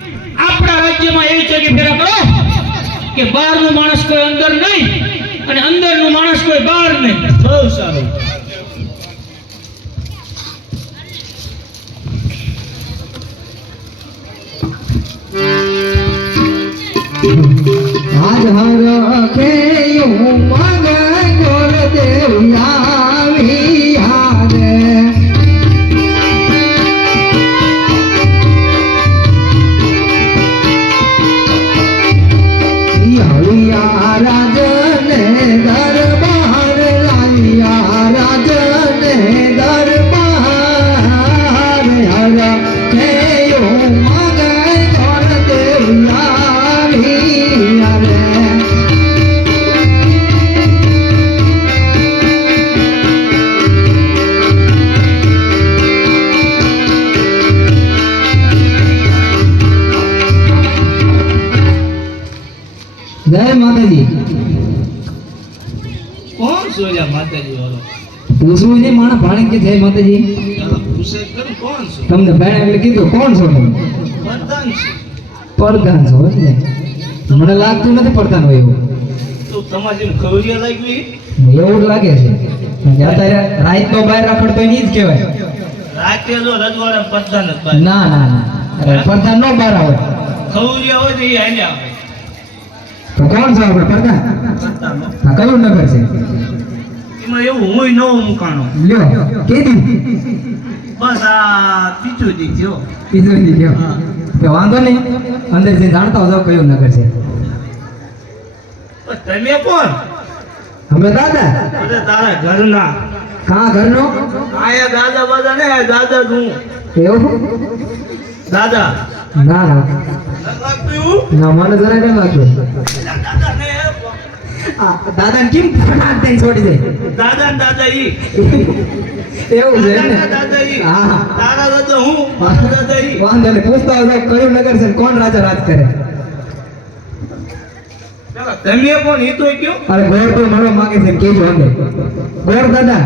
આપણા રાજ્યમાં એવી જગ્યા ફેરા કરો કે બહારનો માણસ કોઈ અંદર નહીં અને અંદરનો માણસ કોઈ બહાર નહીં. બહુ સારું. આજ હર ખેયું મગ ગોર દેવયાવી હારે યાલિયા રાજને દરબાર લાલિયા રાજને દરબાર હર ખેયું મગ ગોર દેવયાવી હારે જય માતાજી. કોણ સોયા માતાજી વાળો? પૂછવું નહીં માણસ ભાણે કે જય માતાજી. ચાલો પૂછે કર કોણ છો? તમને ભાઈ એટલે કીધું કોણ છો તમે? પ્રધાન છે. પ્રધાન છો એટલે મને લાગતું નથી પ્રધાન હોય એવું. તો તમારી જેમ ખવરિયા લાગી એવું જ લાગે છે. અત્યારે રાત તો બહાર રખડતો હોય ઈ જ કહેવાય. રાતે જો રજવાડા પ્રધાન જ બાય. ના ના ના પ્રધાન નો બહાર આવે. ખવરિયા હોય તો એ આને આવે. તો કોણ છે આપણે પ્રધાન? પ્રધાન આ કયું નગર છે? એમાં એવું હું નવો મુકાણો. લ્યો કીધું બસ આ બીજું દી થયો. કીધું નહીં લ્યો. તો વાંધો નહીં અંદર જઈને જાણતા હો કયું નગર છે. પણ તમે કોણ? અમે દાદા. અરે તારા ઘરના. કાં ઘરનો? આયા દાદા બાદા ને દાદા તું. એવું? દાદા ના ના ના મને જરાય નહીં લાગ્યું. દાદા કેમ ફટાક દઈને છોડી દે? દાદા ને દાદા ઈ. એવું છે ને? દાદા ઈ. હા તારા દાદા હું, મારા દાદા ઈ. વાંધો નહીં પૂછતા હોય તો કયું નગર છે ને કોણ રાજા રાજ કરે? પેલા તમે કોણ ઈ તો કયો? અરે ગોળ તો મળવા માંગે છે કેજો અંદર. ગોળ દાદા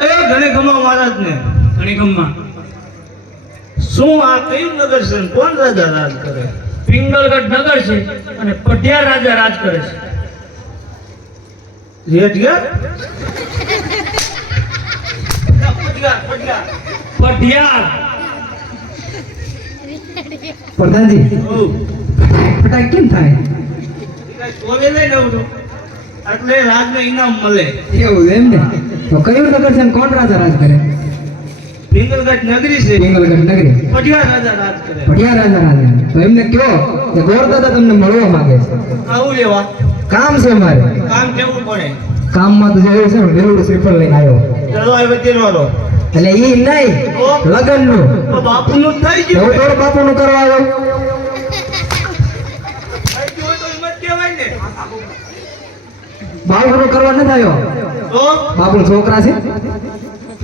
એ ઘણે ખમા મહારાજ ને ઘણી ખમા. શું આ કયું નગર છે ને કોણ રાજા રાજ કરે? પિંગલગઢ નગર છે અને પઢિયાર રાજા રાજ કરે છે. રેટ ગયા? પઢિયાર. પ્રધાનજી ઓ ફટાક કેમ થાય? ચોરે લઈ દઉં છું એટલે રાજને ઇનામ મળે. એવું છે એમ ને? તો કયું નગર છે ને કોણ રાજા રાજ કરે? પિંગલગઢ નગરી છે, પિંગલગઢ નગરી પઢિયાર રાજા રાજ કરે. પઢિયાર રાજા રાજ. તો એમને કયો કે ગોળ દાદા તમને મળવા માંગે છે. આવું લેવા કામ છે મારે. કામ કેવું પડે? કામમાં તો જેવું છે ને વેલું શ્રીફળ લઈને આવ્યો. ચલો હવે તેરવારો એટલે ઈ નહીં લગન નું. તો બાપુનું થઈ એવું ગયું. થોડું બાપુ નું કરવા આવ્યો. થઈ ગયું હોય તો હિંમત કહેવાય ને. બાપુ નું કરવા નથી આવ્યો. તો બાપુ છોકરા છે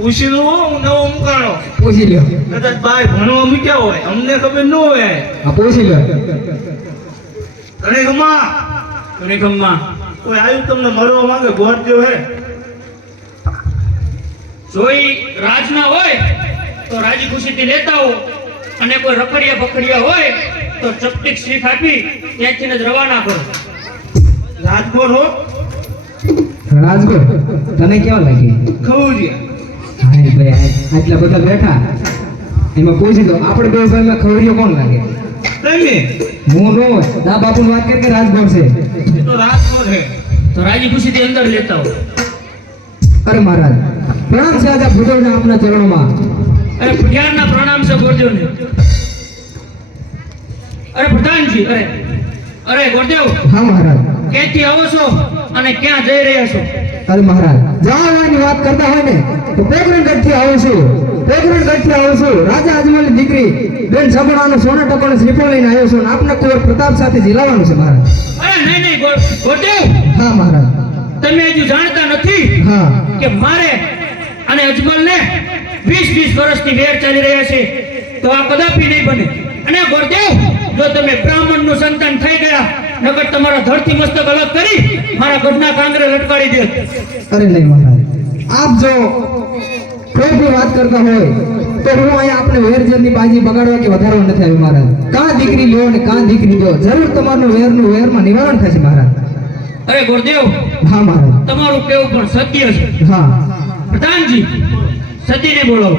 પૂછી લો હું નવો મુકાણો. પૂછી લ્યો. કદાચ બાય ભણવા મૂક્યા હોય અમને ખબર ન હોય. હા પૂછી લ્યો. ઘણી ગમા કોઈ આવ્યું તમને મળવા માંગે ગોર જો હે જોઈ રાજના હોય તો રાજી ખુશીથી લેતા હો અને કોઈ રખડિયા પકડિયા હોય તો ચપટીક શીખ આપી ત્યાંથી જ રવાના કરો. રાજકોટ હો રાજકોટ તને કેવા લાગી? ખવરિયા. હા ભાઈ આટલા બધા બેઠા એમાં પૂછી દો આપણે બે ભાઈમાં ખવરિયો કોણ લાગે? તમે હું નો દા બાપુ વાત કરી કે રાજકોટ છે. એ તો રાજકોટ હે તો રાજી ખુશીથી અંદર લેતા હો. અરે મહારાજ પ્રણામ છે આજા ભૂદેવને આપના ચરણોમાં. અરે પઢિયારના પ્રણામ છે ગોરદેવને. અરે પ્રધાનજી અરે ગોરદેવ હા મહારાજ. ક્યાંથી આવો છો અને ક્યાં જઈ રહ્યા છો? અરે મહારાજ જવાની વાત કરતા હોય ને તો પોકરણગઢ થી આવું છું. પોકરણગઢ થી આવું છું. રાજા અજમલની દીકરી બેન સગડાનો સોના ટકોનો શ્રીફળ લઈને આવ્યો છું. આપના કુંવર પ્રતાપ સાથે જીલાવાનું છે મહારાજ. અરે નહીં ગોરદેવ હા મહારાજ. તમે હજુ જાણતા નથી હા કે મારે અને અજમલને 20 વર્ષથી વેર ચાલી રહ્યા છે તો આ કદાપી નહીં બને. અને ગોરદેવ જો તમે બ્રાહ્મણનું સંતાન થઈ ગયા નકર તમારા ધરતી મસ્તક અલગ કરી મારા ગઢના કાંગરે લટકાડી દે. અરે નહીં મહારાજ આપ જો કોઈ પણ વાત કરતા હોય તો હું અહીંયા આપણે વેરજનની બાજી બગાડવા કે વધારવા નથી આવ્યો મહારાજ. કાં દીકરી લ્યો ને કાં દીકરી દો, જરૂર તમારું વેરમાં નિવારણ થશે મહારાજ. અરે ગુરુદેવ, હા મહારાજ. તમારું કેવું પણ સત્ય છે. હા પ્રધાનજી, સતીને બોલાવો.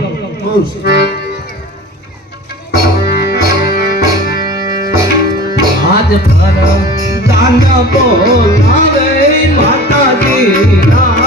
આજ પર દાન બોલાવે માતાજી ના